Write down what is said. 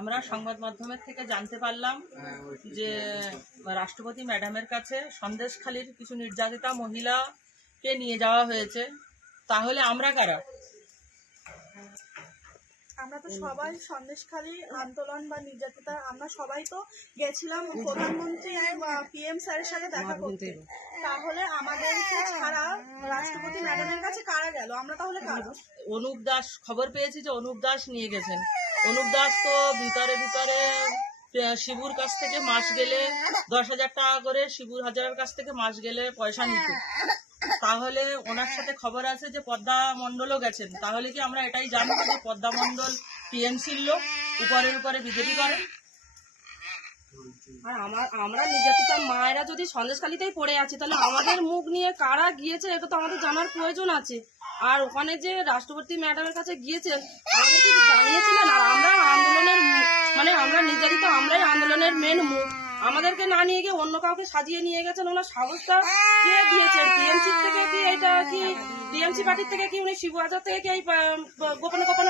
আমরা সংবাদ মাধ্যমের থেকে জানতে পারলাম যে রাষ্ট্রপতি ম্যাডামের কাছে সন্দেশখালীর কিছু নির্যাতিতা মহিলাকে নিয়ে যাওয়া হয়েছে। তাহলে আমরা কারা? আমরা তো সবাই সন্দেশখালী আন্দোলন বা নির্যাতিতা আমরা সবাই তো গেছিলাম প্রধানমন্ত্রী পিএম স্যারের সাথে দেখা করতে। তাহলে আমাদেরকে ছাড়া রাষ্ট্রপতি ম্যাডামের কাছে কারা গেল? আমরা তাহলে কারা? অনুপ দাস খবর পেয়েছি যে অনুপ দাস নিয়ে গেছেন। অনুপ দাস তো ভিতরে ভিতরে শিবুর কাছ থেকে মাস গেলে দশ হাজার টাকা করে শিবুর হাজারের কাছ থেকে মাস গেলে পয়সা নিত। তাহলে ওনার সাথে খবর আছে যে পদ্মা মণ্ডলও গেছেন। তাহলে কি আমরা এটাই জানব যে পদ্মা মণ্ডল টিএমসির লোক উপরের উপরে বিজেপি করে আর আমার, আমরা নির্যাতিতা মায়েরা যদি সন্দেশখালিতেই পড়ে আছি, তাহলে আমাদের মুখ নিয়ে কারা গিয়েছে, এটা তো আমাদের জানার প্রয়োজন আছে। আর ওখানে যে রাষ্ট্রপতি ম্যাডামের কাছে গিয়েছেন আর আমরা আন্দোলনের মানে আমরা নির্যাতিত, আমরাই আন্দোলনের মেন মুখ। আমাদেরকে না নিয়ে গিয়ে অন্য কাউকে সাজিয়ে নিয়ে গেছেন, ওনার সাহসটা কে দিয়েছেন টিএমসি থেকে কি এটা কি টিএমসি পার্টির থেকে কি উনি শিবু হাজার থেকে কি এই গোপনে গোপনে